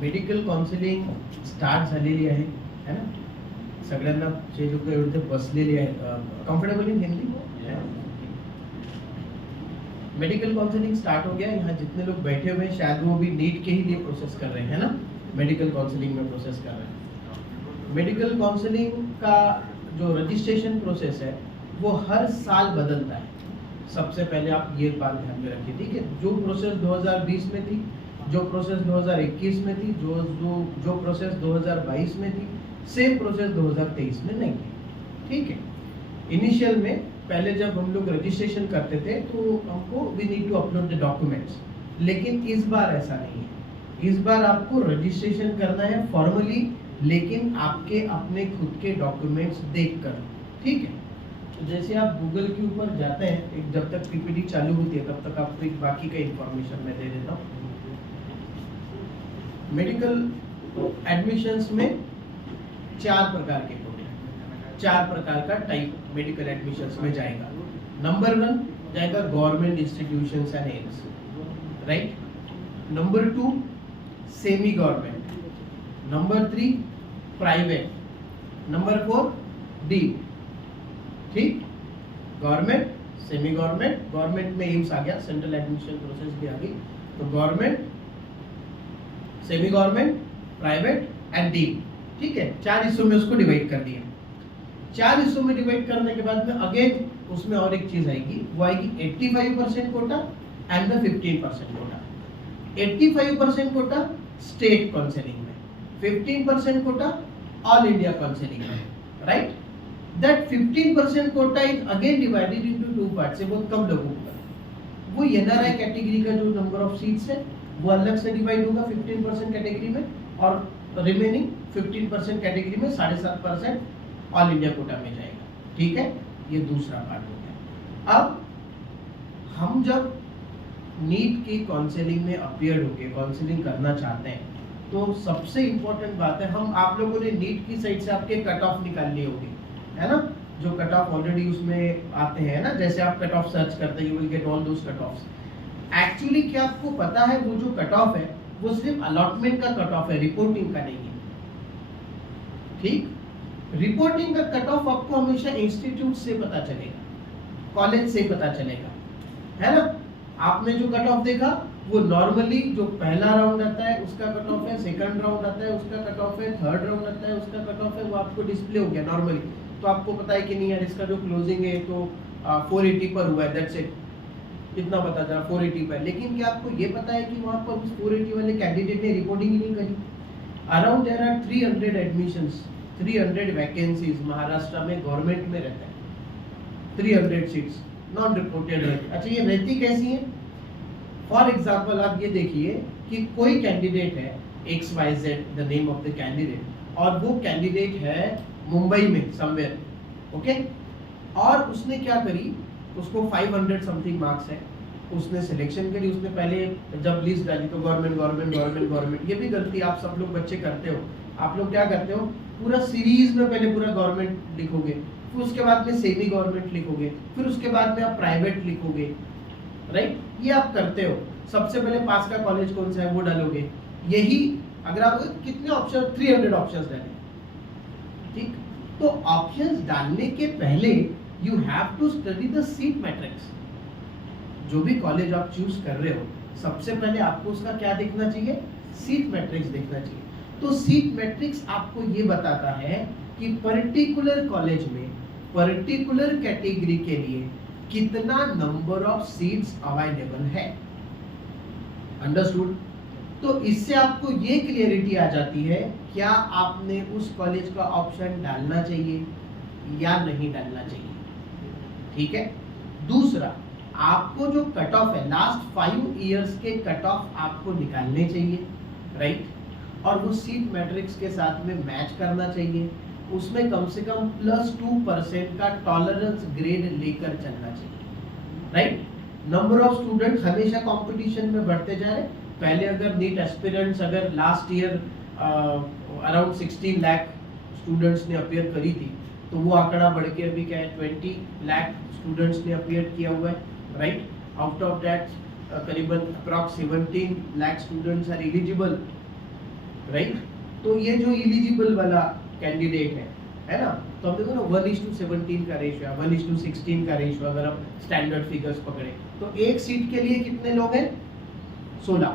Medical counselling start झालेली आहे है ना, सगळ्यांना जे लोक एवढे बसलेले आहेत comfortable in Hindi. Medical counselling start हो गया. यहाँ जितने लोग बैठे हुए हैं शायद वो भी नीट के ही लिए प्रोसेस कर रहे हैं ना, मेडिकल काउंसलिंग में प्रोसेस कर रहे हैं. मेडिकल काउंसलिंग का जो रजिस्ट्रेशन प्रोसेस है वो हर साल बदलता है. सबसे पहले आप ये बात ध्यान में रखिए, ठीक है. जो प्रोसेस 2020 में थी, जो प्रोसेस 2021 में थी, जो प्रोसेस 2022 में थी, सेम प्रोसेस 2023 में नहीं थी. ठीक है. इनिशियल में पहले जब हम लोग रजिस्ट्रेशन करते थे तो हमको we need to upload the documents, लेकिन इस बार ऐसा नहीं है. इस बार आपको रजिस्ट्रेशन करना है फॉर्मली, लेकिन आपके अपने खुद के डॉक्यूमेंट्स देखकर. ठीक है. तो जैसे आप गूगल के ऊपर जाते हैं, एक जब तक पीपीटी चालू होती है तब तक आपको एक बाकी का इंफॉर्मेशन मैं दे देता हूँ. मेडिकल एडमिशंस में 4 प्रकार के होते हैं, 4 प्रकार का टाइप मेडिकल एडमिशंस में जाएगा. नंबर 1 जाएगा government institutions and aids, right. Number 2 semi government. Number 3 private. Number 4 D. ठीक. गवर्नमेंट, सेमी गवर्नमेंट, गवर्नमेंट में एम्स आ गया, सेंट्रल एडमिशन प्रोसेस भी आ गई. तो government, semi government, private and D. ठीक है. 4 हिस्सों में उसको डिवाइड कर दिया. 4 हिस्सों में डिवाइड करने के बाद में अगेन उसमें और एक चीज आएगी, वो आएगी 85% quota and the 15% quota. 85% quota state counselling में, 15% कोटा ऑल इंडिया काउंसिलिंग में, right. That 15% quota is again divided into 2 part से. बहुत कम लोगों को, वो एनआरआई कैटेगरी का जो नंबर ऑफ सीट्स है वो अलग से डिवाइड होगा 15% कैटेगरी में, और रिमेनिंग 15% कैटेगरी में 7.5% ऑल इंडिया कोटा में जाएगा. ठीक है. ये दूसरा पार्ट हो गया. अब हम जब नीट की काउंसलिंग में अपीयर होके काउंसलिंग करना चाहते हैं तो सबसे इम्पोर्टेंट बात है, हम आप लोगों ने नीट की साइड से आपके कट ऑफ निकाल लिए होंगे, है ना. जो कट ऑफ ऑलरेडी उसमें आते हैं ना, जैसे आप कट ऑफ सर्च करते हैं you will get all those cut offs. Actually क्या आपको पता है, वो जो कट ऑफ है वो सिर्फ अलॉटमेंट का कट ऑफ है, रिपोर्टिंग का नहीं है. ठीक. रिपोर्टिंग का कट ऑफ आपको हमेशा इंस्टीट्यूट से पता चलेगा, कॉलेज से पता चलेगा, है ना. आपने जो कट ऑफ देखा वो नॉर्मली जो पहला राउंड आता है उसका कट ऑफ है, सेकंड राउंड आता है उसका कट ऑफ है, थर्ड राउंड आता है उसका कट ऑफ है, वो आपको डिस्प्ले हो गया नॉर्मली. तो आपको पता है कि नहीं यार इसका जो क्लोजिंग है तो 480 पर हुआ है, दैट्स इट. कितना पता चला 480 पर. लेकिन क्या आपको ये पता है कि वहाँ पर उस 480 वाले कैंडिडेट ने रिपोर्टिंग ही नहीं करी. Around there are 300 admissions, 300 vacancies Maharashtra में गवर्नमेंट में रहता है. 300 सीट्स नॉन रिपोर्टेड रहती. अच्छा, ये रहती कैसी है? फॉर एग्जाम्पल आप ये देखिए कि कोई कैंडिडेट है XYZ, the name of the candidate, और वो कैंडिडेट है मुंबई में समवेयर, ओके. और उसने क्या करी, उसको 500 समथिंग मार्क्स है, उसने सिलेक्शन करी. उसने पहले जब लिस्ट डाली तो गवर्नमेंट गवर्नमेंट गवर्नमेंट गवर्नमेंट. ये भी गलती आप सब लोग बच्चे करते हो. आप लोग क्या करते हो, पूरा सीरीज में पहले पूरा गवर्नमेंट लिखोगे, फिर उसके बाद में सेमी गवर्नमेंट लिखोगे, फिर उसके बाद में आप प्राइवेट लिखोगे, राइट. ये आप करते हो. सबसे पहले पास का कॉलेज कौन सा है वो डालोगे. यही अगर आप कितने ऑप्शन, 300 ऑप्शंस डालें. ठीक. तो ऑप्शंस डालने के पहले you have to study the seat matrix. जो भी कॉलेज आप चूज कर रहे हो सबसे पहले आपको उसका क्या देखना चाहिए, सीट मैट्रिक्स देखना चाहिए. तो सीट मैट्रिक्स आपको ये बताता है कि पर्टिकुलर कॉलेज में पर्टिकुलर कैटेगरी के लिए कितना नंबर ऑफ सीट्स अवेलेबल है. अंडरस्टूड. तो इससे आपको ये क्लियरिटी आ जाती है क्या आपने उस कॉलेज का ऑप्शन डालना चाहिए या नहीं डालना चाहिए. ठीक है. दूसरा, आपको जो कट ऑफ है लास्ट 5 इयर्स के कट ऑफ आपको निकालने चाहिए, राइट. और वो सीट मैट्रिक्स के साथ में मैच करना चाहिए. उसमें कम से कम +2% का टॉलरेंस ग्रेड लेकर चलना चाहिए, राइट. नंबर ऑफ स्टूडेंट हमेशा कंपटीशन में बढ़ते जा रहे. पहले अगर नीट एस्पिरेंट्स अगर last year around 16 lakh students ने अपीयर करी थी, तो वो आंकड़ा बढ़ के अभी क्या है 20 लाख स्टूडेंट्स ने अपीयर किया हुआ है, राइट. आउट ऑफ दैट करीबन approx 17 lakh students are eligible right. तो ये जो एलिजिबल वाला कैंडिडेट है ना, तो हम देखो ना 1:17 का रेशियो है, 1:16 का रेशियो अगर हम स्टैंडर्ड फिगर्स पकड़े तो एक सीट के लिए कितने लोग हैं? 16।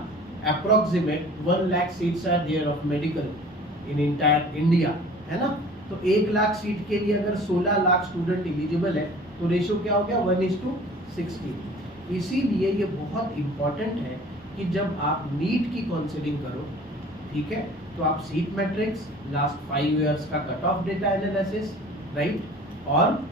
Approximate 1 lakh seats are there of medical in entire India, है ना। तो 1 लाख सीट के लिए अगर 16 लाख स्टूडेंट एलिजिबल है तो रेशियो क्या हो गया? 1:16। इसीलिए ये बहुत इंपॉर्टेंट है कि जब आप नीट की काउंसलिंग करो, ठीक है, तो आप सीट मैट्रिक्स, लास्ट 5 इयर्स का cut off data analysis, right, और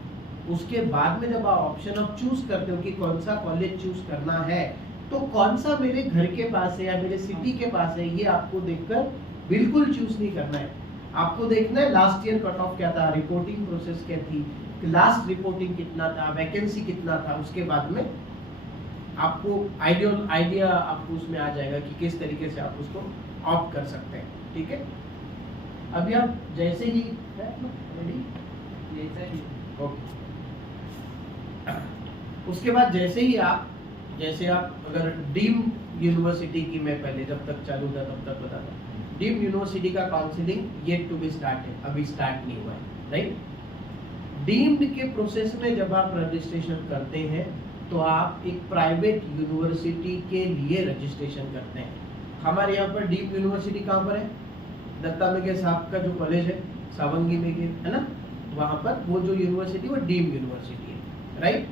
उसके बाद में जब आप ऑप्शन ऑफ चूज करते हो कि कौन सा कॉलेज चूज करना है, तो कौन सा मेरे घर के पास है या मेरे सिटी के पास है, ये आपको देखकर बिल्कुल चूज नहीं करना है। आपको देखना है लास्ट ईयर कट ऑफ क्या था, रिपोर्टिंग प्रोसेस क्या थी, लास्ट रिपोर्टिंग कितना था, वैकेंसी कितना था, उसके बाद में आपको आइडिया आपको उसमें आ जाएगा कि किस तरीके से आप उसको ऑप्ट कर सकते हैं, ठीक है। अभी आप जैसे ही उसके बाद जैसे आप अगर डीम्ड यूनिवर्सिटी की, मैं पहले जब तक चालू था तब तक बताता, डीम्ड यूनिवर्सिटी का counselling yet to be start है, अभी स्टार्ट नहीं हुआ है, राइट। डीम्ड के प्रोसेस में जब आप रजिस्ट्रेशन करते हैं तो आप एक प्राइवेट यूनिवर्सिटी के लिए रजिस्ट्रेशन करते हैं। हमारे यहाँ पर डीम्ड यूनिवर्सिटी कहाँ पर है? दत्ता मेघे साहब का जो कॉलेज है सावंगी में, है ना, वहाँ पर वो जो यूनिवर्सिटी वो डीम्ड यूनिवर्सिटी है, right.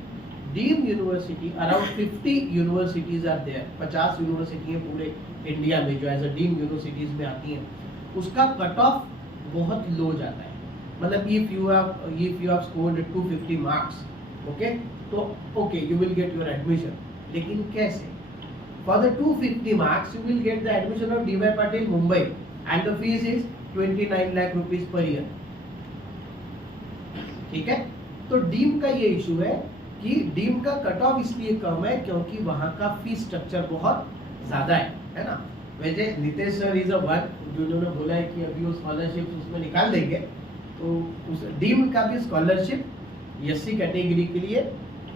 Deemed university around 50 universities are there, 50 university पूरे इंडिया में जो एज अ डीम्ड यूनिवर्सिटीज में आती हैं। उसका कट ऑफ बहुत लो जाता है, मतलब if you have scored 250 marks, okay, तो okay you will get your admission. लेकिन कैसे? For the 250 marks you will get the admission of DY. Patil Mumbai and the fees is 29 lakh rupees per year, ठीक है। तो डीम का ये इशू है कि डीम का कट ऑफ इसलिए कम है क्योंकि वहां का फीस स्ट्रक्चर बहुत ज्यादा है ना। वैसे Nitesh sir is a one जिन्होंने बोला है कि अभी वो स्कॉलरशिप उसमें निकाल देंगे, तो उस डीम का भी स्कॉलरशिप एससी कैटेगरी के लिए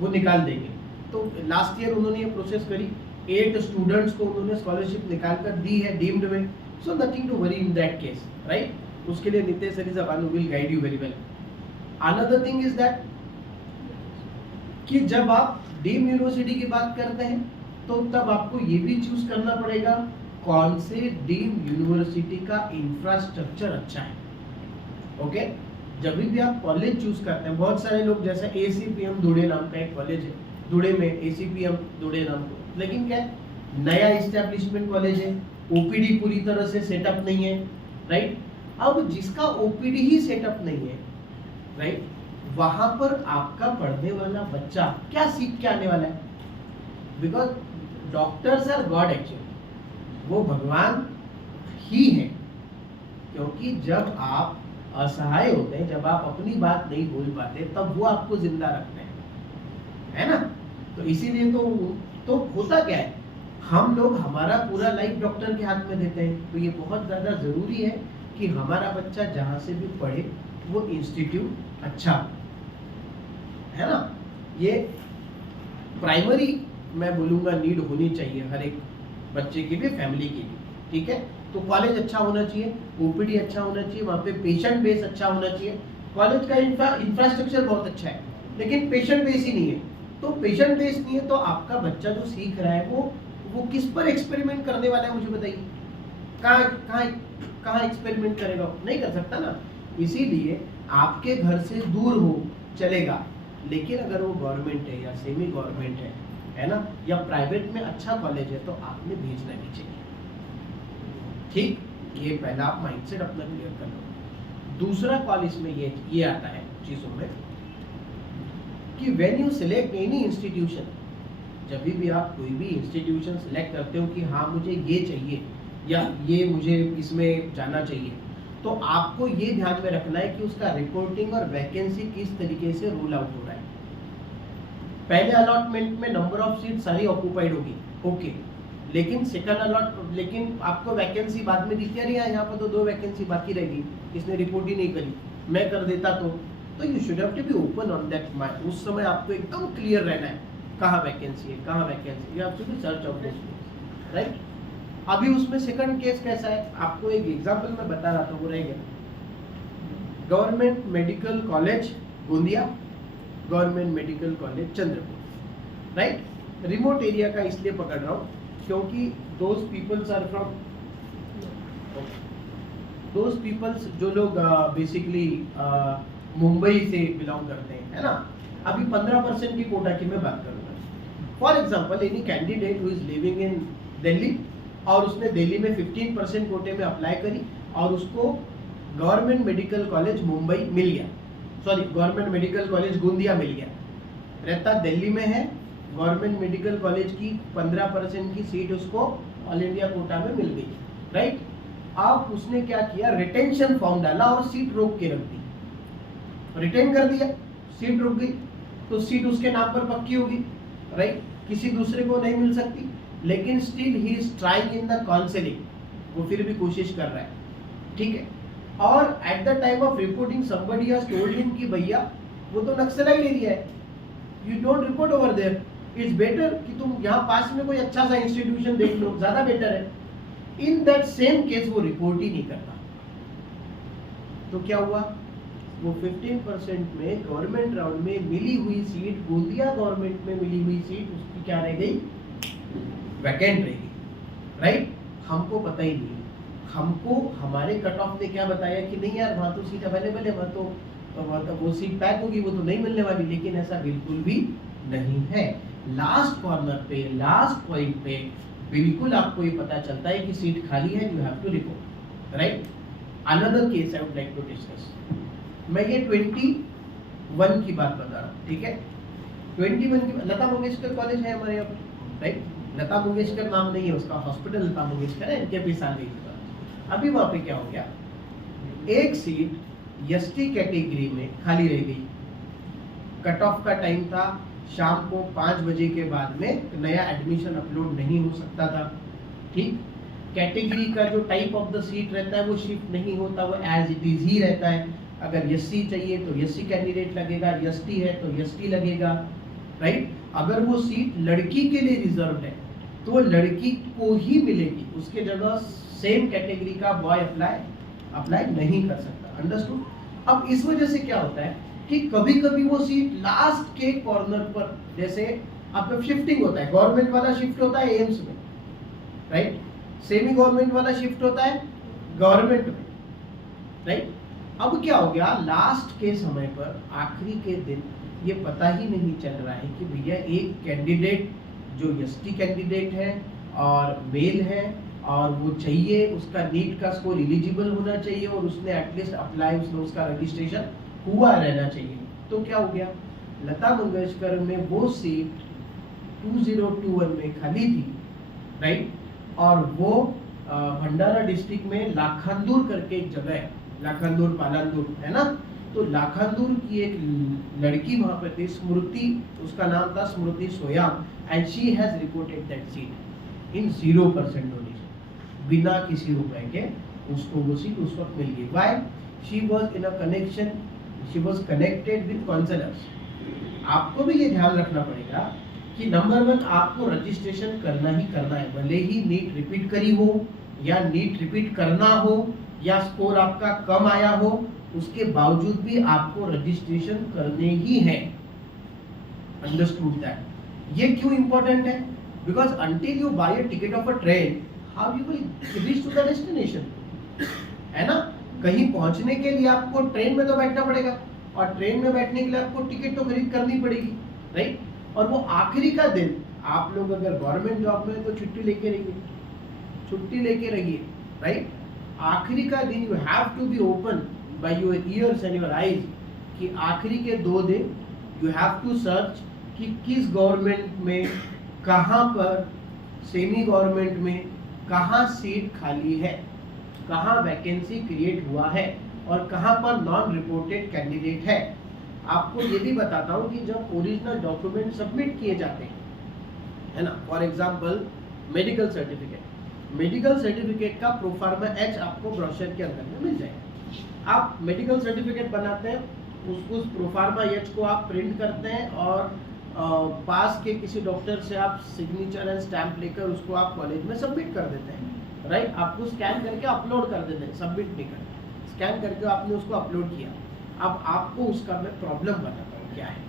वो निकाल देंगे। तो लास्ट ईयर उन्होंने ये प्रोसेस करी, 8 स्टूडेंट्स को उन्होंने स्कॉलरशिप निकाल कर दी है डीम्ड में, so nothing to worry in that case, right. उसके लिए Nitesh sir is a one who will guide you very well. Another thing is that कि जब आप डीम्ड यूनिवर्सिटी की बात करते हैं तो तब आपको ये भी चूज करना पड़ेगा कौन से डीम्ड यूनिवर्सिटी का इंफ्रास्ट्रक्चर अच्छा है, ओके। जब भी आप कॉलेज चूज करते हैं, बहुत सारे लोग जैसे ACPM धुड़े नाम का एक कॉलेज है, धुड़े में ACPM धुड़े नाम का, लेकिन क्या नया इस्टेब्लिशमेंट कॉलेज है, OPD पूरी तरह से सेटअप नहीं है, राइट। अब जिसका OPD ही सेटअप नहीं है, राइट, वहां पर आपका पढ़ने वाला बच्चा क्या सीख के आने वाला है? Because doctors are god actually, वो भगवान ही है, क्योंकि जब आप असहाय होते हैं, जब आप अपनी बात नहीं बोल पाते, तब वो आपको जिंदा रखते हैं, है ना। तो इसीलिए तो होता क्या है, हम लोग हमारा पूरा लाइफ डॉक्टर के हाथ में देते हैं। तो ये बहुत ज्यादा जरूरी है कि हमारा बच्चा जहां से भी पढ़े वो इंस्टीट्यूट अच्छा, है ना। ये प्राइमरी मैं बोलूंगा नीड होनी चाहिए हर एक बच्चे के लिए, फैमिली के लिए, ठीक है। तो कॉलेज अच्छा होना चाहिए, OPD अच्छा होना चाहिए, वहाँ पे पेशेंट बेस अच्छा होना चाहिए। कॉलेज का इंफ्रास्ट्रक्चर बहुत अच्छा है, लेकिन पेशेंट बेस ही नहीं है। तो पेशेंट बेस नहीं है तो आपका बच्चा जो सीख रहा है वो किस पर एक्सपेरिमेंट करने वाला है, मुझे बताइए। कहाँ एक्सपेरिमेंट करेगा? नहीं कर सकता ना। इसीलिए आपके घर से दूर हो चलेगा, लेकिन अगर वो गवर्नमेंट है या सेमी गवर्नमेंट है ना, या प्राइवेट में अच्छा कॉलेज है, तो आपने भेजना भी चाहिए, ठीक। ये पहला आप माइंडसेट अपना क्लियर कर लो। दूसरा कॉलेज में ये आता है चीजों में कि when you select any institution, जब भी आप कोई भी इंस्टीट्यूशन सिलेक्ट करते हो कि हाँ मुझे ये चाहिए या ये मुझे इसमें जाना चाहिए, तो आपको ये ध्यान में रखना है कि उसका रिपोर्टिंग और वैकेंसी किस तरीके से रूल आउट हो रहा है। पहले अलॉटमेंट में नंबर ऑफ सीट सारी ऑक्यूपाइड होगी, ओके, लेकिन लेकिन आपको वैकेंसी बाद में दिखती रही है, यहाँ पर तो 2 वैकेंसी बाकी रहेगी, इसने रिपोर्ट ही नहीं करी, मैं कर देता तो you should have to be open on that mind. उस समय आपको एकदम क्लियर रहना है कहाँ वैकेंसी है, कहाँ vacancy, you have to be search out this, right. अभी उसमें सेकंड केस कैसा है, आपको एक एग्जांपल मैं बता रहा था, वो रहेगा government medical college Gondia, government medical college Chandrapur, right. Remote area का इसलिए पकड़ रहा हूँ क्योंकि those peoples are from those peoples जो लोग बेसिकली मुंबई से बिलोंग करते हैं, है ना। अभी 15% की कोटा की मैं बात करूंगा। For example any candidate who is living in Delhi और उसने दिल्ली में 15% कोटे में अप्लाई करी और उसको गवर्नमेंट मेडिकल कॉलेज मुंबई मिल गया, sorry government medical college Gondia मिल गया, रहता दिल्ली में है, गवर्नमेंट मेडिकल कॉलेज की 15% की सीट उसको ऑल इंडिया कोटा में मिल गई, राइट। अब उसने क्या किया, रिटेंशन फॉर्म डाला और सीट रोक के रख दी, रिटेन कर दिया, सीट रुक गई, तो सीट उसके नाम पर पक्की होगी, राइट, किसी दूसरे को नहीं मिल सकती। लेकिन still he is trying in the counselling, वो फिर भी कोशिश कर रहा है, ठीक है। और at the time of reporting somebody has told him कि भैया वो तो नक्सलाइट एरिया है, you don't report over there, it's better कि तुम यहाँ पास में कोई अच्छा सा इंस्टीट्यूशन देख लो, ज्यादा बेटर है। इन दैट सेम केस वो रिपोर्ट ही नहीं करता, तो क्या हुआ, वो 15% में गवर्नमेंट राउंड में मिली हुई सीट, गोंदिया गवर्नमेंट में मिली हुई सीट उसकी क्या रह गई, वैकेंट रह गई, राइट। हमको पता ही नहीं, हमको हमारे कट ऑफ ने क्या बताया कि नहीं यार वहाँ तो सीट अवेलेबल है, वहाँ तो वो सीट पैक होगी, वो तो नहीं मिलने वाली, लेकिन ऐसा बिल्कुल भी नहीं है। लास्ट कॉर्नर पे, लास्ट पॉइंट पे बिल्कुल आपको ये पता चलता है कि सीट खाली है, you have to report, right. Another case I would like to discuss, मैं ये 21 की बात बता रहा हूँ, ठीक है। 21 की लता मंगेशकर कॉलेज है हमारे यहाँ पर, राइट। लता मंगेशकर नाम नहीं है उसका, हॉस्पिटल लता मंगेशकर है, इनके भी साल नहीं। अभी वहां पे क्या हो गया, एक सीट एसटी कैटेगरी में खाली रह गई, कट ऑफ का टाइम था, शाम को 5 बजे के बाद में नया एडमिशन अपलोड नहीं हो सकता था, ठीक। कैटेगरी का जो टाइप ऑफ द सीट रहता है वो शिफ्ट नहीं होता, वो एज इट इज ही रहता है। अगर एससी चाहिए तो एससी कैंडिडेट लगेगा, एसटी है तो एसटी लगेगा, राइट। अगर वो सीट लड़की के लिए रिजर्व है तो लड़की को ही मिलेगी, उसके जगह सेम कैटेगरी का बॉय अप्लाई नहीं कर सकता, अंडरस्टूड। अब इस वजह से क्या होता है कि कभी कभी वो सीट लास्ट के कॉर्नर पर, जैसे आपका शिफ्टिंग होता है, गवर्नमेंट वाला शिफ्ट होता है एम्स में, राइट, सेमी गवर्नमेंट वाला शिफ्ट होता है गवर्नमेंट में, राइट। अब क्या हो गया, लास्ट के समय पर, आखिरी के दिन ये पता ही नहीं चल रहा है कि भैया एक कैंडिडेट जो एसटी कैंडिडेट है और मेल है और वो चाहिए, उसका नीट का स्कोर एलिजिबल होना चाहिए और उसने एटलीस्ट अप्लाई, उसका रजिस्ट्रेशन हुआ रहना चाहिए, तो क्या हो गया, लता मंगेशकर में वो सीट 2021 में खाली थी, राइट। और वो भंडारा डिस्ट्रिक्ट में लाखांदूर करके एक जगह है, लाखांदूर पालांदूर है ना, तो लाखांदूर की एक लड़की वहां पर थी, स्मृति, उसका नाम था Smriti Soyam, and she has reported that seat in 0% donation, बिना किसी रुपए के उसको वो सीट उस वक्त मिल गई। Why, she was in a connection, she was connected with counsellors. आपको भी ये ध्यान रखना पड़ेगा कि नंबर 1 आपको रजिस्ट्रेशन करना ही करना है, भले ही नीट रिपीट करी हो या नीट रिपीट करना हो या स्कोर आपका कम आया हो, उसके बावजूद भी आपको रजिस्ट्रेशन करने ही है, अंडरस्टूड दैट। ये क्यों इंपॉर्टेंट है, because until you buy a ticket of a train, how you will reach to the destination, है ना। कहीं पहुंचने के लिए आपको ट्रेन में तो बैठना पड़ेगा और ट्रेन में बैठने के लिए आपको टिकट तो खरीद करनी पड़ेगी, राइट। और वो आखिरी का दिन, आप लोग अगर गवर्नमेंट जॉब में तो छुट्टी लेके रहिए, छुट्टी लेके रहिए, राइट। आखिरी का दिन you have to be open by your ears and your eyes, कि आखिरी के 2 दिन यू हैव टू सर्च कि किस गवर्नमेंट में, कहाँ पर, सेमी गवर्नमेंट में कहाँ सीट खाली है, कहाँ वैकेंसी क्रिएट हुआ है और कहाँ पर नॉन रिपोर्टेड कैंडिडेट है। आपको ये भी बताता हूँ कि जब ओरिजिनल डॉक्यूमेंट सबमिट किए जाते हैं, है ना, for example medical certificate, medical certificate का प्रोफार्मा एच आपको ब्रोशर के अंदर में मिल जाएगा। आप मेडिकल सर्टिफिकेट बनाते हैं, उस प्रोफार्मा एच को आप प्रिंट करते हैं और पास के किसी डॉक्टर से आप सिग्नेचर एंड स्टैंप लेकर उसको आप कॉलेज में सबमिट कर देते हैं। राइट, आपको स्कैन करके अपलोड कर देते हैं, सबमिट नहीं करना, स्कैन करके आपने उसको अपलोड किया। अब आपको उसका मैं प्रॉब्लम बताता हूँ क्या है।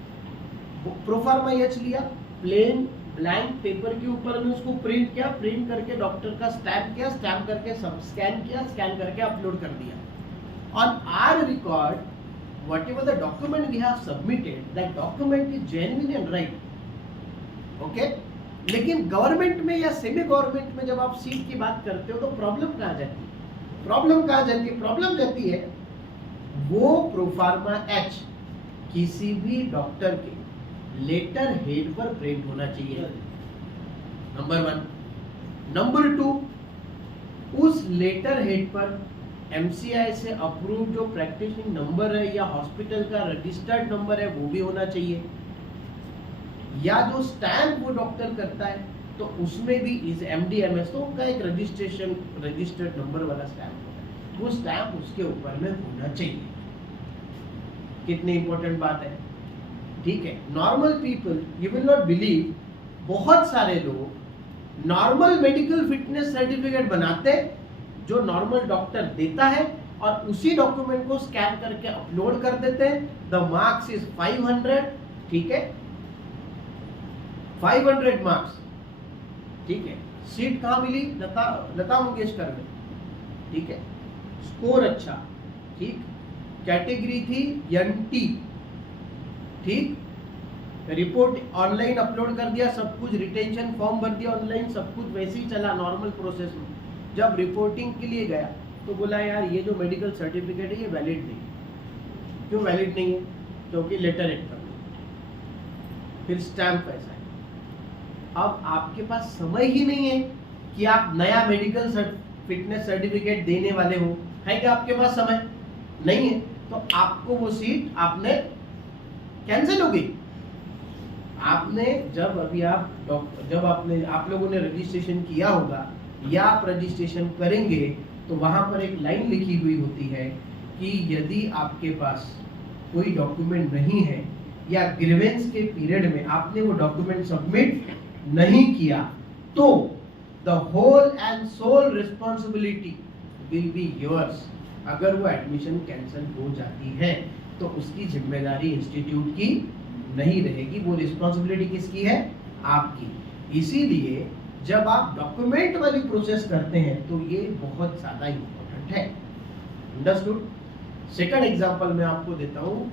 प्रोफार्मा एच लिया, प्लेन ब्लैंक पेपर के ऊपर में उसको प्रिंट किया, प्रिंट करके डॉक्टर का स्टैम्प किया, स्टैम्प करके सब स्कैन किया, स्कैन करके अपलोड कर दिया। On our record whatever the document we have submitted, that document is genuine and right, okay? लेकिन गवर्नमेंट में या सेमी गवर्नमेंट में जब आप सीट की बात करते हो तो प्रॉब्लम कहाँ जाती है? प्रॉब्लम जाती है वो प्रोफार्मा एच किसी भी डॉक्टर के लेटर हेड पर प्रिंट होना चाहिए, नंबर 1। नंबर 2, उस लेटर हेड पर एमसीआई से अप्रूव जो प्रैक्टिसिंग नंबर है या हॉस्पिटल का रजिस्टर्ड नंबर है वो भी होना चाहिए, या जो स्टैम्प वो डॉक्टर करता है तो उसमें भी इस एमडीएमएस तो उनका एक रजिस्टर्ड नंबर वाला स्टैम्प होता है, वो स्टैम्प उसके ऊपर में होना चाहिए। कितनी इंपॉर्टेंट बात है, ठीक है। Normal people, you will not believe, बहुत सारे लोग नॉर्मल मेडिकल फिटनेस सर्टिफिकेट बनाते जो नॉर्मल डॉक्टर देता है और उसी डॉक्यूमेंट को स्कैन करके अपलोड कर देते हैं। द मार्क्स इज 500, ठीक है, 500 मार्क्स, ठीक है। सीट कहाँ मिली? लता मंगेशकर में, ठीक है। स्कोर अच्छा, ठीक। कैटेगरी थी एनटी, ठीक। रिपोर्ट ऑनलाइन अपलोड कर दिया, सब कुछ, रिटेंशन फॉर्म भर दिया ऑनलाइन, सब कुछ वैसे ही चला नॉर्मल प्रोसेस में। जब रिपोर्टिंग के लिए गया तो बोला यार ये जो मेडिकल सर्टिफिकेट है ये वैलिड नहीं है। क्यों वैलिड नहीं है? क्योंकि लेटर हेड पर नहीं, फिर स्टैम्प ऐसा है। अब आपके पास समय ही नहीं है कि आप नया मेडिकल फिटनेस सर्टिफिकेट देने वाले हो, है क्या आपके पास समय? नहीं है, तो आपको वो सीट आपने कैंसिल हो गई। आपने जब आप लोगों ने रजिस्ट्रेशन किया होगा या आप रजिस्ट्रेशन करेंगे तो वहां पर एक लाइन लिखी हुई होती है कि यदि आपके पास कोई डॉक्यूमेंट नहीं है या ग्रीवेंस के पीरियड में आपने वो डॉक्यूमेंट सबमिट नहीं किया तो the whole and sole responsibility will be yours. अगर वो एडमिशन कैंसिल हो जाती है तो उसकी जिम्मेदारी इंस्टीट्यूट की नहीं रहेगी, वो रिस्पॉन्सिबिलिटी किसकी है? आपकी। इसीलिए जब आप डॉक्यूमेंट वाली प्रोसेस करते हैं तो ये बहुत ज्यादा इंपॉर्टेंट है। अंडरस्टूड? सेकंड एग्जांपल मैं आपको देता हूँ।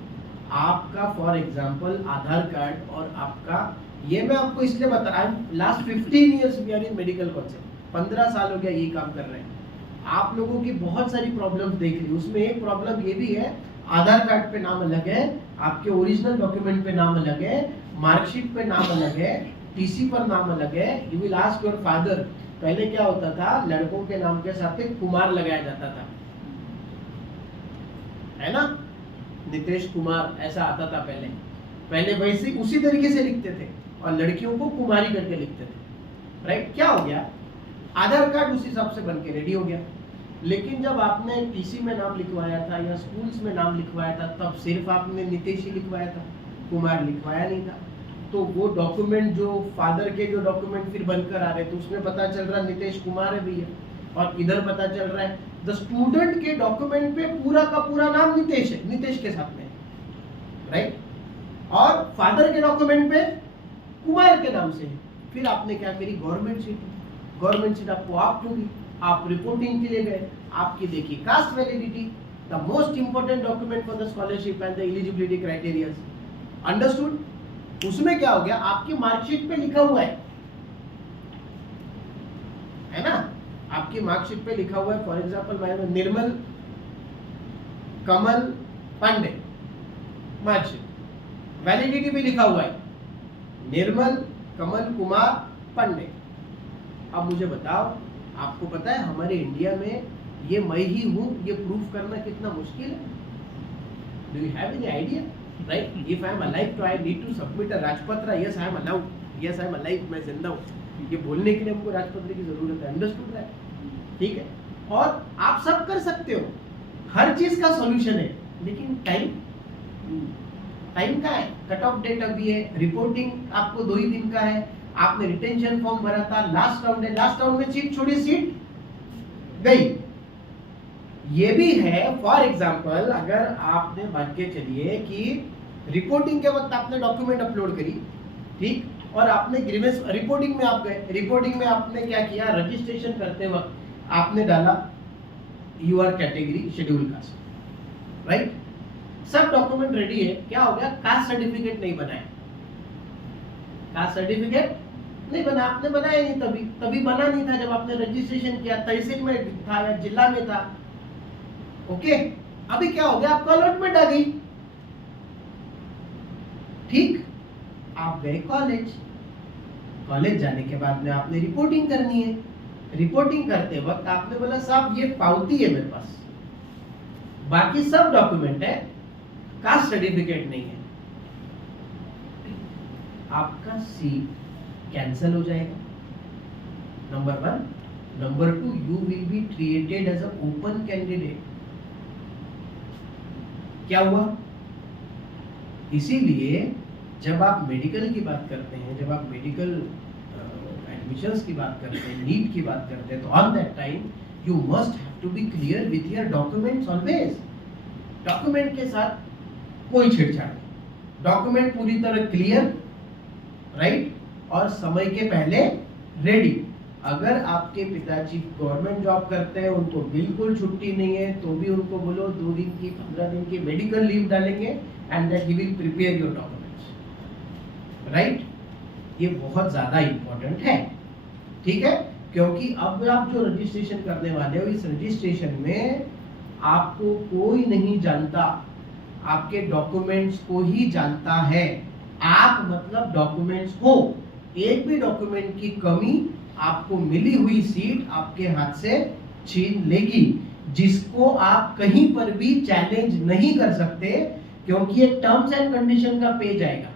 आपका फॉर एग्जांपल आधार कार्ड और आपका, ये मैं आपको इसलिए बता रहा हूँ, last 15 years we are in medical concept, 15 साल हो गया ये काम कर रहे हैं। आप लोगों की बहुत सारी प्रॉब्लम्स देख ली, उसमें एक प्रॉब्लम ये भी है, आधार कार्ड पे नाम अलग है, आपके ओरिजिनल डॉक्यूमेंट पे नाम अलग है, मार्कशीट पे नाम अलग है, टीसी पर नाम अलग है। You will ask your father, पहले क्या होता था, लड़कों के नाम के साथ एक कुमार लगाया जाता था, है ना, नितेश कुमार ऐसा आता था पहले वैसे उसी तरीके से लिखते थे और लड़कियों को कुमारी करके लिखते थे, राइट। क्या हो गया, आधार कार्ड उस हिसाब से बन के रेडी हो गया। लेकिन जब आपने टीसी में नाम लिखवाया था या स्कूल्स में नाम लिखवाया था तब सिर्फ आपने नितेश ही लिखवाया था, कुमार लिखवाया नहीं था। तो वो डॉक्यूमेंट जो फादर के जो डॉक्यूमेंट फिर बनकर आ रहे थे उसमें पता चल रहा नितेश कुमार है भैया, और इधर पता चल रहा है द स्टूडेंट के डॉक्यूमेंट पे पूरा का पूरा नाम नितेश है, नितेश के साथ में, राइट, और फादर के डॉक्यूमेंट पे कुमार के नाम से है। फिर आपने क्या करी, गवर्नमेंट सीट आपको आप होगी, आप रिपोर्टिंग के लिए गए, आपकी देखी cast validity, the most important document for the scholarship and the eligibility criteria. Understood? उसमें क्या हो गया, आपकी मार्कशीट पे लिखा हुआ है ना, आपकी मार्कशीट पे लिखा हुआ है, for example Nirmal Kamal Pandey, marksheet validity पे लिखा हुआ है निर्मल कमल कुमार पांडे। अब मुझे बताओ, आपको पता है हमारे इंडिया में ये मैं ही हूं, ये प्रूफ करना कितना मुश्किल है? Do you have any idea? Right? If I am alive, तो I need to submit a राजपत्र. Yes, I am allowed. Yes, I am alive. मैं जिंदा हूँ। ये बोलने के लिए हमको राजपत्र की जरूरत है। अंडरस्टूड है? ठीक है। और आप सब कर सकते हो, हर चीज का सॉल्यूशन है, लेकिन टाइम का है, कट ऑफ डेट अभी है, रिपोर्टिंग आपको 2 ही दिन का है, आपने रिटेंशन फॉर्म भरा था, लास्ट राउंड है, लास्ट राउंड में सीट छोड़ी, सीट गई। ये भी है फॉर एग्जांपल, अगर आपने मान के चलिए कि रिपोर्टिंग के वक्त आपने डॉक्यूमेंट अपलोड करी, ठीक, और आपने ग्रीवेंस रिपोर्टिंग में आप गए, रिपोर्टिंग में आपने क्या किया, रजिस्ट्रेशन करते वक्त आपने डाला your category schedule caste, right, सब डॉक्यूमेंट रेडी है, क्या हो गया, कास्ट सर्टिफिकेट नहीं बनाया, कास्ट सर्टिफिकेट नहीं बना, आपने बनाया नहीं, तभी बना नहीं था जब आपने रजिस्ट्रेशन किया, तहसील में था या जिला में था, ओके। अभी क्या हो गया, आपको अलॉटमेंट आ गई, ठीक, आप गए कॉलेज, कॉलेज जाने के बाद में आपने रिपोर्टिंग करनी है, रिपोर्टिंग करते वक्त आपने बोला साहब ये पावती है मेरे पास, बाकी सब डॉक्यूमेंट है, कास्ट सर्टिफिकेट नहीं है, आपका सीट कैंसल हो जाएगा, number 1। Number 2, you will be treated as a open candidate. क्या हुआ, इसीलिए जब आप मेडिकल की बात करते हैं, जब आप मेडिकल एडमिशंस की बात करते हैं, नीट की बात करते हैं, तो on that time you must have to be clear with your documents always. Document के साथ कोई छेड़छाड़ नहीं, डॉक्यूमेंट पूरी तरह क्लियर, राइट, और समय के पहले रेडी। अगर आपके पिताजी गवर्नमेंट जॉब करते हैं, उनको बिल्कुल छुट्टी नहीं है, तो भी उनको बोलो 2 दिन की 15 दिन की मेडिकल लीव डालेंगे and that he will prepare your documents, right. ये बहुत ज्यादा इंपॉर्टेंट है, ठीक है, क्योंकि अब आप जो रजिस्ट्रेशन करने वाले हो, इस रजिस्ट्रेशन में आपको कोई नहीं जानता, आपके डॉक्यूमेंट्स को ही जानता है। आप मतलब डॉक्यूमेंट्स हो, एक भी डॉक्यूमेंट की कमी आपको मिली हुई सीट आपके हाथ से छीन लेगी, जिसको आप कहीं पर भी चैलेंज नहीं कर सकते, क्योंकि ये टर्म्स एंड कंडीशन का पेज आएगा।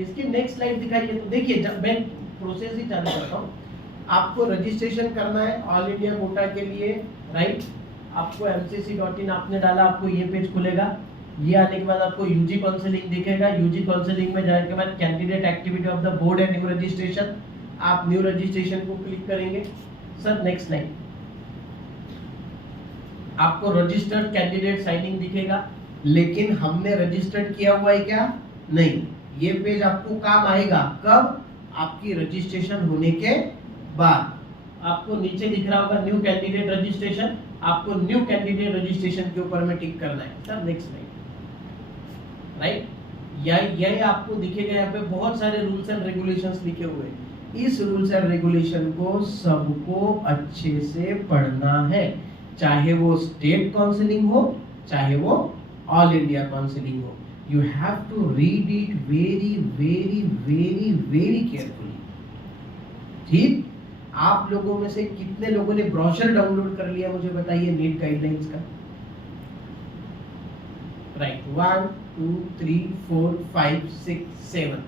इसकी नेक्स्ट स्लाइड दिखाइए, तो देखिए जब मैं प्रोसेस ही चालू करता हूँ, आपको रजिस्ट्रेशन करना है ऑल इंडिया कोटा के लिए, राइट, आपको mcc.in आपने डाला, आपको ये पेज खुलेगा, ये आने के बाद आपको यूजी काउंसलिंग दिखेगा, यूजी काउंसलिंग में जाने के बाद candidate activity of the board and new registration, आप न्यू रजिस्ट्रेशन को क्लिक करेंगे। सर नेक्स्ट स्लाइड, आपको रजिस्टर्ड कैंडिडेट साइनिंग दिखेगा, लेकिन हमने रजिस्टर्ड किया हुआ है क्या, नहीं। ये पेज आपको काम आएगा कब, आपकी रजिस्ट्रेशन होने के बाद। आपको नीचे दिख रहा होगा न्यू कैंडिडेट रजिस्ट्रेशन, आपको न्यू कैंडिडेट रजिस्ट्रेशन के ऊपर में टिक करना है। सर नेक्स्ट स्लाइड, राइट, यह आपको दिखेगा, यहाँ पे बहुत सारे रूल्स एंड रेगुलेशंस लिखे हुए हैं। इस रूल्स एंड रेगुलेशन को सबको अच्छे से पढ़ना है, चाहे वो स्टेट काउंसलिंग हो, चाहे वो ऑल इंडिया काउंसलिंग हो। You have to read it very very very very carefully, ठीक। आप लोगों में से कितने लोगों ने ब्रोशर डाउनलोड कर लिया, मुझे बताइए, नीट गाइडलाइंस का, राइट। 1 2 3 4 5 6 7,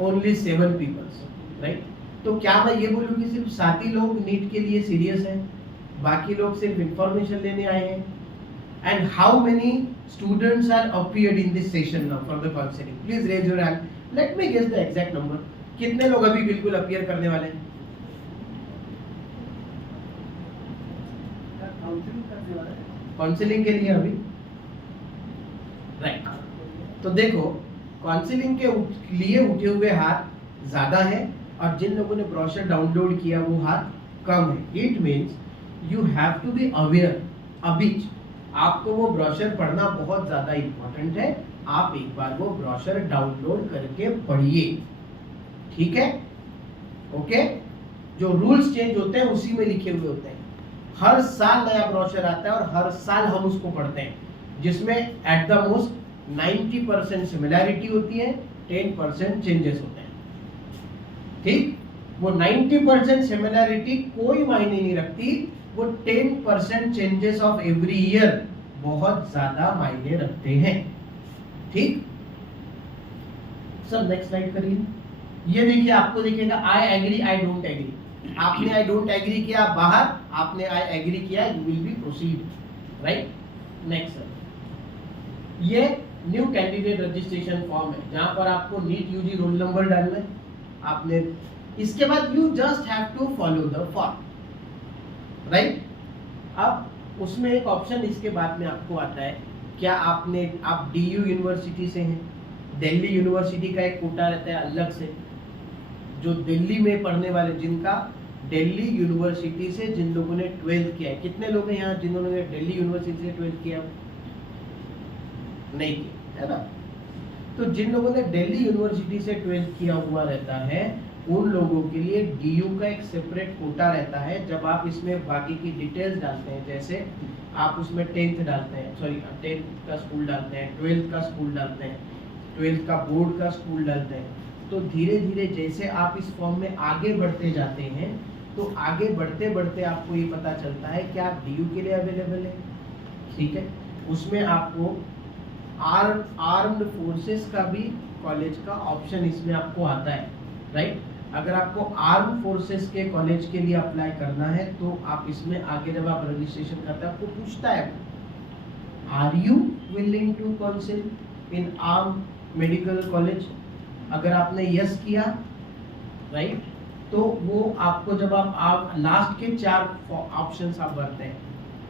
only 7 peoples, right. तो क्या मैं ये बोलूँ कि सिर्फ 7 ही लोग नीट के लिए सीरियस हैं, बाकी लोग सिर्फ इंफॉर्मेशन लेने आए हैं? And how many students are appeared in this session now for the counselling? Please raise your hand, let me guess the exact number. कितने लोग अभी बिल्कुल अपीयर करने वाले हैं? काउंसलिंग के लिए अभी, राइट। तो देखो, काउंसलिंग के लिए उठे हुए हाथ ज्यादा है, और जिन लोगों ने ब्रोशर डाउनलोड किया वो हाथ कम है। It means you have to be aware. अभी आपको वो ब्रोशर पढ़ना बहुत ज्यादा इंपॉर्टेंट है, आप एक बार वो ब्रोशर डाउनलोड करके पढ़िए, ठीक है, ओके। जो रूल्स चेंज होते हैं उसी में लिखे हुए होते हैं। हर साल नया ब्रोशर आता है और हर साल हम उसको पढ़ते हैं, जिसमें एट द मोस्ट 90% सिमिलैरिटी होती है, 10% चेंजेस होते हैं, ठीक। वो 90% सिमिलैरिटी कोई मायने नहीं रखती, वो 10% चेंजेस ऑफ एवरी ईयर बहुत ज्यादा मायने रखते हैं, ठीक। सर नेक्स्ट स्लाइड करिए। ये देखिए, आपको दिखेगा I agree, I don't agree. आपने आई डोंट एग्री किया बाहर, आपने आई एग्री किया, you will be proceed, right. Next sir, ये न्यू कैंडिडेट रजिस्ट्रेशन फॉर्म है, जहां पर आपको नीट यूजी रोल नंबर डालना है आपने। इसके बाद you just have to follow the form, right. अब उसमें एक ऑप्शन इसके बाद में आपको आता है, क्या आप DU यूनिवर्सिटी से हैं, दिल्ली यूनिवर्सिटी का एक कोटा रहता है अलग से, जो दिल्ली में पढ़ने वाले, जिनका दिल्ली यूनिवर्सिटी से जिन लोगों ने 12th किया है, कितने लोग हैं यहाँ जिन्होंने दिल्ली यूनिवर्सिटी से 12th किया? नहीं किया है ना। तो जिन लोगों ने दिल्ली यूनिवर्सिटी से 12th किया हुआ रहता है, उन लोगों के लिए DU का एक सेपरेट कोटा रहता है। जब आप इसमें बाकी की डिटेल्स डालते हैं, जैसे आप उसमें 10th डालते हैं, सॉरी 10th का स्कूल डालते हैं, 12th का स्कूल डालते हैं, 12th का बोर्ड का स्कूल डालते हैं, तो धीरे धीरे जैसे आप इस फॉर्म में आगे बढ़ते जाते हैं, तो आगे बढ़ते बढ़ते आपको ये पता चलता है कि आप DU के लिए अवेलेबल है। ठीक है, उसमें आपको आर्म्ड फोर्सेस का भी कॉलेज का ऑप्शन इसमें आपको आता है, राइट। अगर आपको आर्म फोर्सेस के कॉलेज के लिए अप्लाई करना है तो आप इसमें आगे जब आप रजिस्ट्रेशन करते हैं, आपको पूछता है are you willing to counsel in arm medical college. अगर आपने यस किया, राइट, तो वो आपको जब आप लास्ट के 4 ऑप्शंस आप भरते हैं,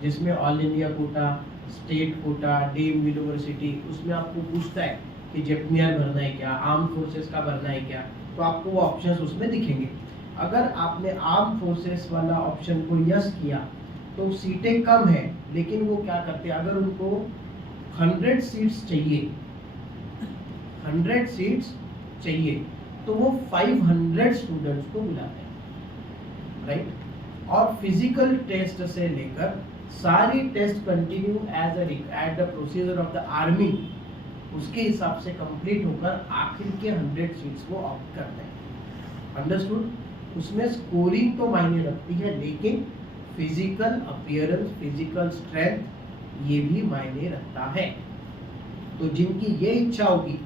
जिसमें all India Kota, state quota, deemed university, उसमें आपको पूछता है कि जेपीआर भरना है क्या, आर्म फोर्सेस का भरना है क्या, तो आपको वो ऑप्शंस उसमें दिखेंगे। अगर आपने आर्म फोर्सेस वाला ऑप्शन को यस किया तो सीटें कम है, लेकिन वो क्या करते हैं, अगर उनको 100 सीट्स चाहिए, 100 सीट्स चाहिए, तो वो 500 स्टूडेंट्स को बुलाते हैं, राइट। और फिजिकल टेस्ट से लेकर सारी test continue at the procedure of the army, उसके हिसाब से कंप्लीट होकर आखिर के 100 सीट्स को ऑप्ट करते हैं। अंडरस्टूड? उसमें स्कोरिंग तो मायने रखती है, लेकिन फिजिकल अपीयरेंस, फिजिकल स्ट्रेंथ ये भी मायने रखता है। तो जिनकी ये इच्छा होगी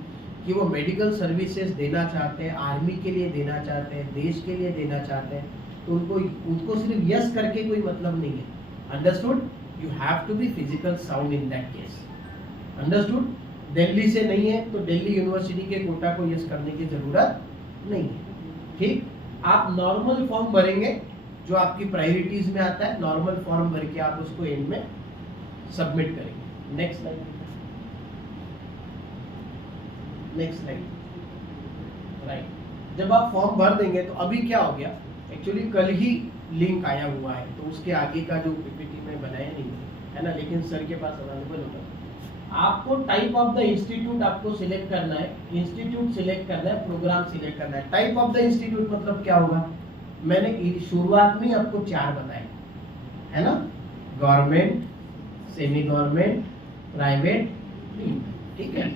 कि वो मेडिकल सर्विसेज देना चाहते हैं, आर्मी के लिए देना चाहते हैं, देश के लिए देना चाहते हैं, तो उनको सिर्फ यस करके कोई मतलब नहीं है। Understood? You have to be physical sound in that case. Understood? Delhi से नहीं है तो दिल्ली यूनिवर्सिटी के कोटा को यस करने की जरूरत नहीं है। ठीक, आप नॉर्मल फॉर्म भरेंगे जो आपकी प्रायोरिटीज में आता है, नॉर्मल फॉर्म भर के आप उसको एंड में सबमिट करेंगे। Next slide, next slide, right. जब आप फॉर्म भर देंगे तो अभी क्या हो गया, एक्चुअली कल ही लिंक आया हुआ है, तो उसके आगे का जो पीपीटी में बनाया नहीं है ना, लेकिन सर के पास अवेलेबल होगा। आपको टाइप ऑफ द इंस्टीट्यूट आपको सिलेक्ट करना है, इंस्टीट्यूट सिलेक्ट करना है, प्रोग्राम सिलेक्ट करना है। टाइप ऑफ द इंस्टीट्यूट मतलब क्या होगा, मैंने शुरुआत में आपको 4 बताए है ना, government, semi government, private, deemed. ठीक है,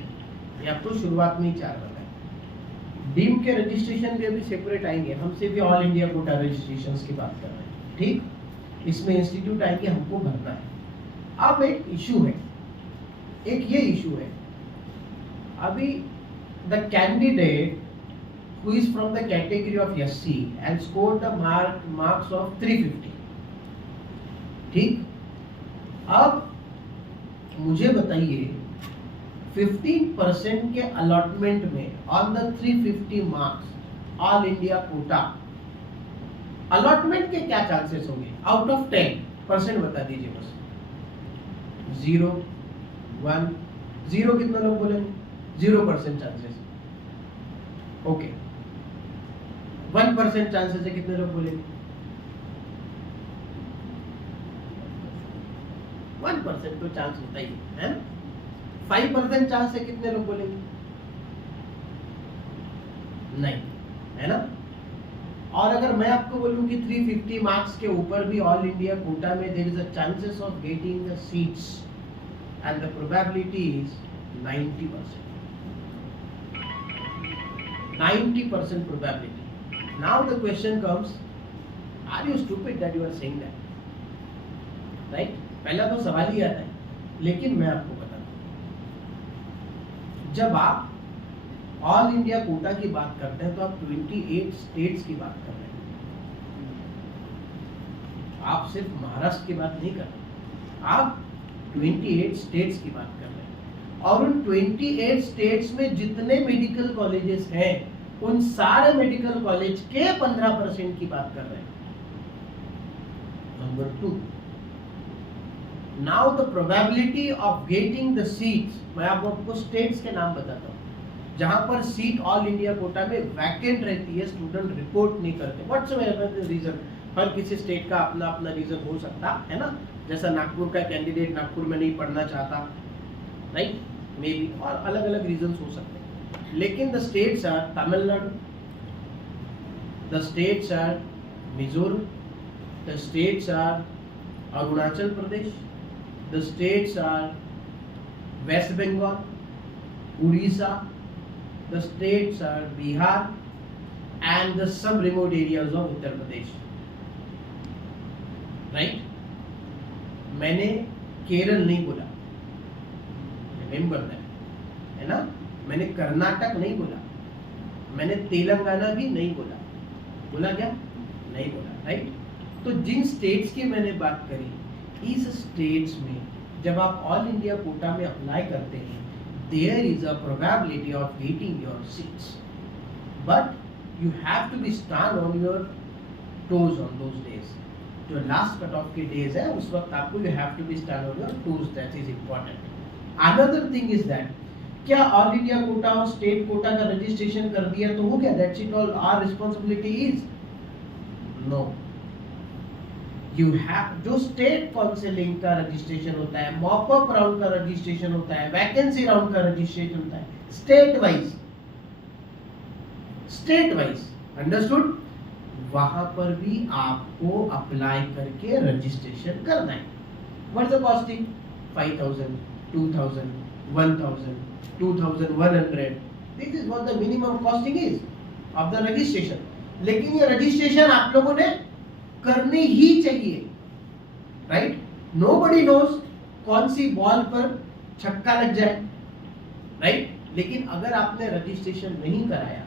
ये आपको शुरुआत में ही 4 बताए। डीम्ड के रजिस्ट्रेशन भी अभी सेपरेट आएंगे, हम सिर्फ ऑल इंडिया कोटा रजिस्ट्रेशंस की बात कर रहे हैं। ठीक, इसमें इंस्टीट्यूट आएंगे, हमको भरना है। अब एक इशू है, एक ये इशू है, अभी the candidate who is from the category of SC and scored the marks of 350। ठीक, अब मुझे बताइए 15% के अलॉटमेंट में on the 350 marks all India Kota, allotment के क्या चांसेस होंगे आउट ऑफ 10%? बता दीजिए बस। 0, 1, 0 कितना लोग बोलेंगे? 0% चांसेस। ओके, 1% चांसेस है, कितने लोग बोलेंगे? 1% तो चांस होता ही है ना। 5% चांस है, कितने लोग बोलेंगे? नहीं, है ना। और अगर मैं आपको बोलूं कि 350 मार्क्स के ऊपर भी ऑल इंडिया कोटा में there is a chances of getting the seats and the probability is 90%। 90% probability. Now the question comes, are you stupid that you are saying that? Right? पहला तो सवाल ही आता है, लेकिन मैं आपको बता दूं, जब आप ऑल इंडिया कोटा की बात करते हैं तो आप 28 स्टेट्स की बात कर रहे हैं। आप सिर्फ महाराष्ट्र की बात नहीं कर रहे, आप 28 स्टेट्स की बात कर रहे हैं। और उन 28 स्टेट्स में जितने मेडिकल कॉलेजेस हैं, उन सारे मेडिकल कॉलेज के 15% की बात कर रहे हैं। Number 2, now the probability of getting the seats, मैं आपको स्टेट्स के नाम बताता हूँ जहां पर सीट ऑल इंडिया कोटा में वैकेंट रहती है, स्टूडेंट रिपोर्ट नहीं करते, व्हाट्सएवर रीजन, हर किसी स्टेट का अपना अपना रीजन हो सकता है ना, जैसा नागपुर का कैंडिडेट नागपुर में नहीं पढ़ना चाहता, राइट, मे बी, और अलग अलग रीजन हो सकते हैं, लेकिन the states are Tamil Nadu, the states are Mizoram, the states are Arunachal Pradesh, the states are West Bengal, Orissa, the states are Bihar and the some remote areas of Uttar Pradesh, right? मैंने केरल नहीं बोला, रिमेम्बर दैट, है ना, मैंने कर्नाटक नहीं बोला, मैंने तेलंगाना भी नहीं बोला, बोला क्या? नहीं बोला, राइट? तो जिन स्टेट्स की मैंने बात करी, इस स्टेट्स में जब आप ऑल इंडिया कोटा में अप्लाई करते हैं, there is a probability of getting your seats, but you have to be stand on your toes on those days. जो last cut off के days है उस वक्त आपको you have to be stand on your toes, that is important. Another thing is that क्या all India Kota और state quota का registration कर दिया तो हो गया, that's it all, our responsibility is? No. You have, जो स्टेट काउंसिलिंग का रजिस्ट्रेशन होता है, मॉप अप राउंड का रजिस्ट्रेशन होता है, वैकेंसी राउंड का रजिस्ट्रेशन होता है, स्टेट वाइज, अंडरस्टूड? वहां पर भी आपको अप्लाई करके रजिस्ट्रेशन करना है. What is the costing? 5000, 2000, 1000, 2100, this is what the minimum costing is of the registration. लेकिन ये रजिस्ट्रेशन आप लोगों ने करनी ही चाहिए, राइट? नोबडी नोज कौन सी बॉल पर छक्का लग जाए, राइट? लेकिन अगर आपने रजिस्ट्रेशन नहीं कराया,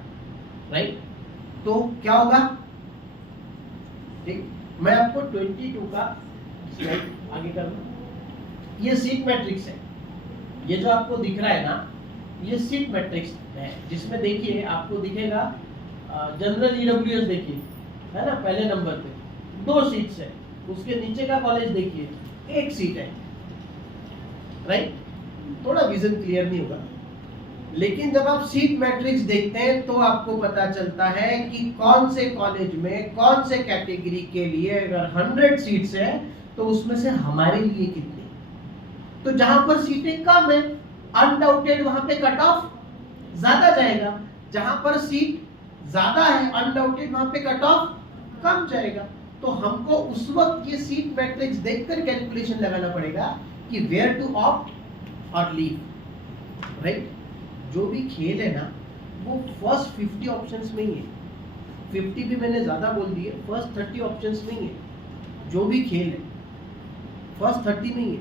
राइट, तो क्या होगा? ठीक, मैं आपको 22 का स्लाइड आगे कर दूं. ये सीट मैट्रिक्स है, ये जो आपको दिख रहा है ना, ये सीट मैट्रिक्स है, जिसमें देखिए आपको दिखेगा जनरल ईडब्ल्यूएस, देखिए, है ना, पहले नंबर पे 2 सीट्स है, उसके नीचे का कॉलेज देखिए 1 सीट है, राइट? थोड़ा विजन क्लियर नहीं होगा, लेकिन जब आप सीट मैट्रिक्स देखते हैं तो आपको पता चलता है कि कौन से कॉलेज में कौन से कैटेगरी के लिए अगर 100 सीट्स है तो उसमें से हमारे लिए कितनी. तो जहां पर सीटें कम है, अनडाउटेड वहां पे कट ऑफ ज्यादा जाएगा, जहां पर सीट ज्यादा है अनडाउटेड वहां पे कट ऑफ कम जाएगा. तो हमको उस वक्त ये सीट मैट्रिक्स देखकर कैलकुलेशन लगाना पड़ेगा कि वेयर टू ऑप्ट और लीव, राइट? जो भी खेल है ना वो फर्स्ट 50 ऑप्शंस में ही है, 50 भी मैंने ज्यादा बोल दिए, फर्स्ट 30 ऑप्शंस में ही है. जो भी खेल है फर्स्ट 30 में ही है.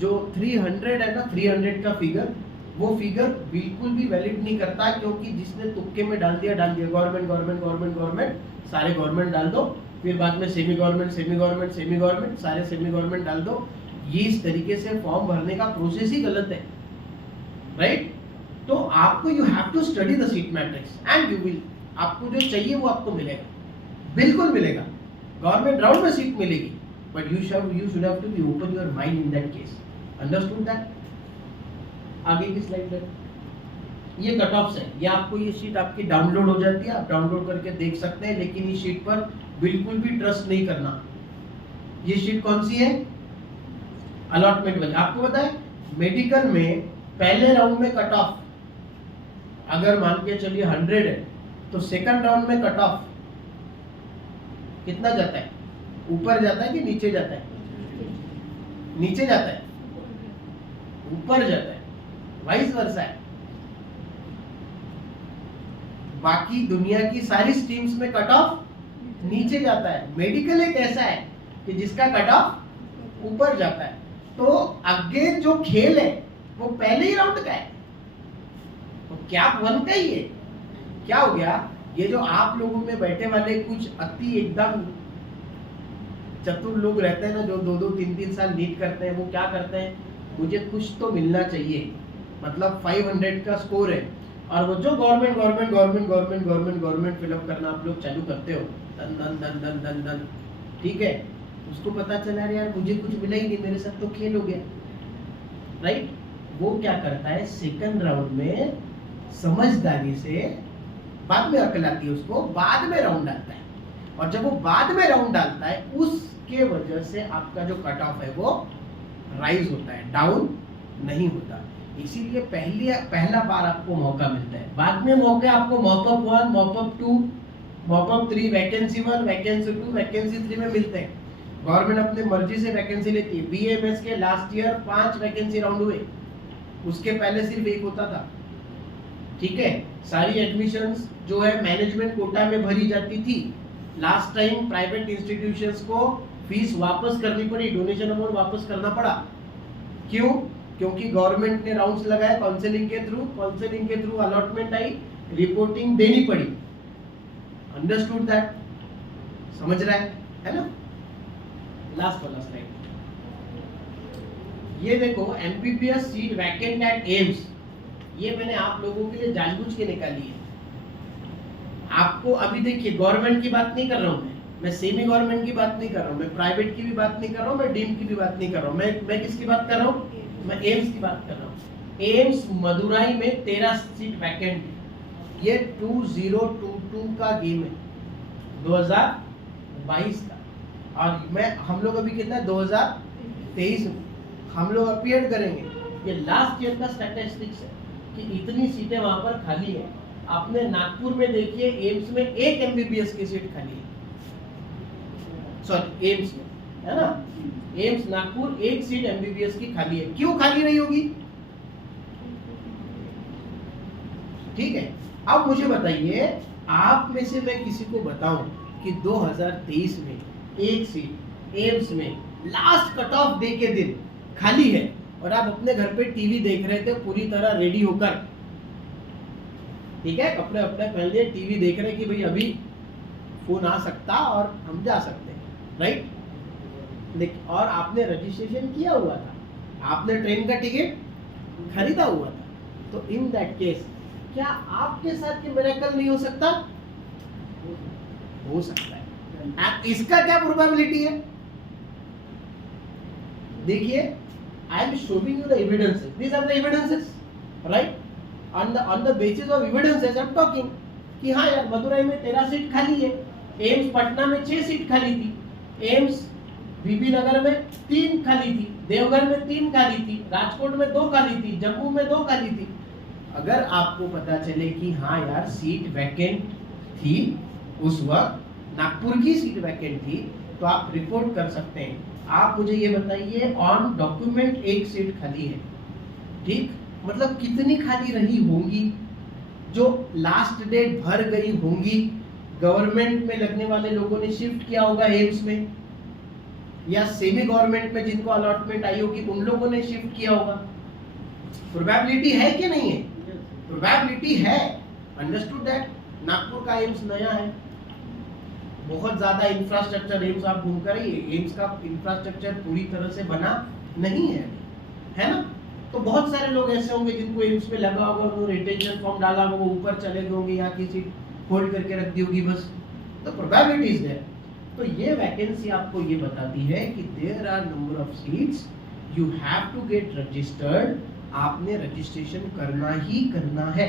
जो 300 है ना, 300 का फिगर, वो फिगर बिल्कुल भी वैलिड नहीं करता, क्योंकि जिसने तुक्के में डाल दिया गवर्नमेंट, सारे गवर्नमेंट डाल दो, फिर बाद में सेमी गवर्नमेंट, सारे सेमी गवर्नमेंट डाल दो. ये इस तरीके से फॉर्म भरने का प्रोसेस ही गलत है, राइट? तो आपको you have to study the seat matrix and you will, आपको जो चाहिए वो आपको मिलेगा, बिल्कुल मिलेगा. गवर्नमेंट राउंड में सीट मिलेगी, but you should have to be open your mind in that case. Understood that? आगे की स्लाइड में ये कट ऑफ्स है, ये आपको ये शीट आपकी डाउनलोड हो जाती है, आप डाउनलोड करके देख सकते हैं, लेकिन इस शीट पर बिल्कुल भी ट्रस्ट नहीं करना. ये शीट कौन सी है? अलॉटमेंट वाली. आपको पता है मेडिकल में पहले राउंड में कट ऑफ अगर मान के चलिए 100 है, तो सेकंड राउंड में कट ऑफ कितना जाता है? ऊपर जाता है कि नीचे जाता है? नीचे जाता है, ऊपर जाता है, वाइस वर्सा है. बाकी दुनिया की सारी स्ट्रीम्स में कट ऑफ नीचे जाता है. मेडिकल एक ऐसा है कि जिसका कट ऑफ ऊपर जाता है. तो अगेन जो खेल है वो पहले ही राउंड का है, तो क्या 1 का ही है. क्या हो गया? ये जो आप लोगों में बैठे वाले कुछ अति एकदम चतुर लोग रहते हैं ना, जो 2-2, 3-3 साल नीट करते हैं, वो क्या करते हैं, मुझे कुछ तो मिलना चाहिए, मतलब 500 का स्कोर है, और वो जो गवर्नमेंट फिलअप करना आप लोग चालू करते हो, दन दन दन दन दन दन, ठीक है, उसको पता चला यार मुझे कुछ मिला ही नहीं, मेरे साथ तो खेल हो गया, राइट। वो क्या करता है, सेकंड राउंड में समझदारी से, बाद में अकल आती है उसको, बाद में राउंड डालता है, और जब वो बाद में राउंड डालता है उसके वजह से आपका जो कट ऑफ है वो राइज होता है, डाउन नहीं होता। इसीलिए पहला बार आपको मौका मिलता है, बाद में मौके आपको mop up 1, mop up 2, mop up 3, vacancy 1, vacancy 2, vacancy 3 में मिलते हैं। गवर्नमेंट अपनी मर्जी से वैकेंसी लेती है। बीएमएस के लास्ट ईयर 5 वैकेंसी राउंड हुए, उसके पहले सिर्फ 1 होता था, ठीक है। सारी एडमिशंस जो है मैनेजमेंट कोटा में भरी जाती थी। लास्ट टाइम प्राइवेट इंस्टीट्यूशंस को फीस वापस करनी पड़ी, डोनेशन अमाउंट वापस करना पड़ा। क्यों? क्योंकि गवर्नमेंट ने राउंड्स लगाए काउंसलिंग के थ्रू अलॉटमेंट आई, रिपोर्टिंग देनी पड़ी। Understood that? समझ रहा है ना? लास्ट वाला स्लाइड, ये देखो MBBS seat vacant at AIIMS, ये मैंने आप लोगों के लिए जानबूझ के निकाली है। आपको अभी देखिए, गवर्नमेंट की बात नहीं कर रहा हूं मैं सेमी गवर्नमेंट की बात नहीं कर रहा हूं, मैं प्राइवेट की भी बात नहीं कर रहा हूं, मैं डीम्ड की भी बात नहीं कर रहा हूं, मैं किसकी बात कर रहा हूं? मैं एम्स की बात कर रहा हूं। एम्स मदुराई में 13 सीट वैकेंट है। ये 2022 का गेम है, 2022 का, और हम लोग अभी कितना 2023 में हम लोग अपीयर करेंगे। ये लास्ट ईयर का स्टैटिस्टिक्स है कि इतनी सीटें वहां पर खाली है। आपने नागपुर में देखिए, एम्स में 1 एमबीबीएस की सीट खाली है, सॉरी एम्स में, है ना, एम्स नागपुर 1 सीट एमबीबीएस की खाली है। क्यों खाली नहीं होगी? ठीक है, अब मुझे बताइए, आप में से मैं किसी को बताऊं कि 2023 में 1 सीट एम्स में लास्ट कट ऑफ डे के दिन खाली है, और आप अपने घर पे टीवी देख रहे थे पूरी तरह रेडी होकर, ठीक है, कपड़े अपने पहन लिए, टीवी देख रहे कि भाई अभी फोन आ सकता और हम जा सकते हैं, राइट। और आपने रजिस्ट्रेशन किया हुआ था, आपने ट्रेन का टिकट खरीदा हुआ था, तो इन दैट केस क्या आपके साथ ये मिरेकल नहीं हो सकता? हो सकता है। इसका क्या प्रोबेबिलिटी है? देखिए, I am showing you the evidences. These are the evidences, right? On the basis of evidences, I am talking कि हाँ यार, मदुरई में 13 सीट खाली है, एम्स पटना में 6 सीट खाली थी, एम्स बीबी नगर में 3 खाली थी, देवघर में 3 खाली थी, राजकोट में 2 खाली थी, जम्मू में 2 खाली थी। अगर आपको पता चले कि हाँ यार सीट वैकेंट थी, उस वक्त नागपुर की सीट वैकेंट थी, तो आप रिपोर्ट कर सकते हैं। आप मुझे ये बताइए, ऑन डॉक्यूमेंट 1 सीट खाली है, ठीक, मतलब कितनी खाली रही होंगी जो लास्ट डेट भर गई होंगी? गवर्नमेंट में लगने वाले लोगों ने शिफ्ट किया होगा एम्स में, या सेमी गवर्नमेंट में जिनको अलॉटमेंट आई होगी उन लोगों ने शिफ्ट किया होगा। प्रोबेबिलिटी है कि नहीं है? प्रोबेबिलिटी है। Understood that? नागपुर का एम्स नया है, बहुत ज्यादा इंफ्रास्ट्रक्चर, एम्स आप घूम कर एम्स का इंफ्रास्ट्रक्चर पूरी तरह से बना नहीं है ना। तो बहुत सारे लोग ऐसे होंगे जिनको एम्स में लगा होगा, वो रिटेंशन फॉर्म डाला होगा, वो ऊपर चले गए होंगे, यहाँ की सीट होल्ड करके रख दी होगी बस, तो प्रोबेबिलिटी इज देयर। तो ये वैकेंसी आपको ये बताती है कि there are number of seats, you have to get registered. आपने रजिस्ट्रेशन करना ही करना है।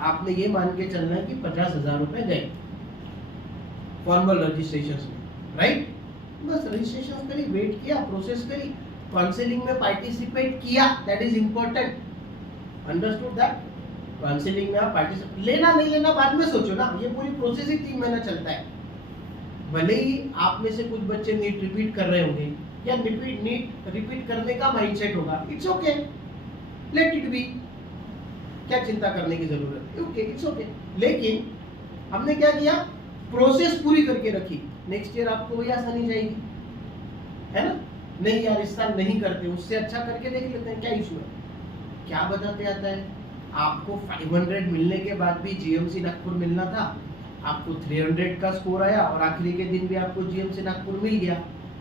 आपने ये मान के चलना है कि 50,000 रुपए गए फॉर्मल रजिस्ट्रेशन में, राइट। बस रजिस्ट्रेशन करी, वेट किया, प्रोसेस करी, काउंसलिंग में पार्टिसिपेट किया, that is important. Understood that? Counselling में आप पार्टिसिपेट, लेना नहीं लेना बाद में सोचो ना, ये पूरी प्रोसेस ही 3 महीना चलता है। भले ही आप में से कुछ बच्चे नीट रिपीट कर रहे होंगे, या नीट रिपीट करने का माइंडसेट होगा, it's okay, let it be, क्या चिंता करने की जरूरत है, ओके, इट्स ओके। लेकिन हमने क्या किया, प्रोसेस पूरी करके रखी, नेक्स्ट ईयर आपको वही आसानी जाएगी, है ना। नहीं यार इस साल नहीं करते, उससे अच्छा करके देख लेते हैं, क्या इशू है? क्या बताते आता है, आपको 500 मिलने के बाद भी जीएमसी नागपुर मिलना था, आपको 300 का स्कोर आया और आखिरी के दिन भी आपको जीएमसी नागपुर मिल गया,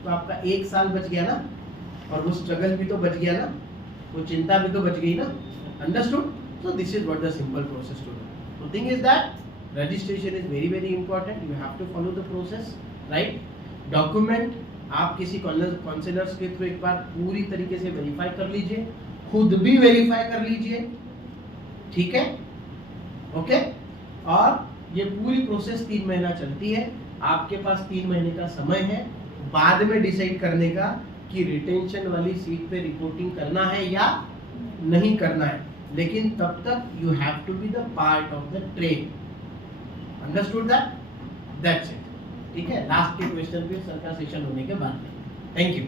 तो आपका 1 साल बच गया ना, और वो स्ट्रगल भी तो बच गया ना, वो चिंता भी तो बच गई ना। Understood? So this is what the simple process to do. The thing is that registration is very important. You have to follow the process, right? Document आप किसी काउंसलर्स के थ्रू एक बार पूरी तरीके से वेरीफाई कर लीजिए, खुद भी वेरीफाई कर लीजिए, ठीक है, ओके। और ये पूरी प्रोसेस 3 महीना चलती है, आपके पास 3 महीने का समय है बाद में डिसाइड करने का कि रिटेंशन वाली सीट पे रिपोर्टिंग करना है या नहीं करना है, लेकिन तब तक you have to be the part of the train. Understood that? That's it, ठीक है। लास्ट के क्वेश्चन पे सर का सेशन होने के बाद। Thank you.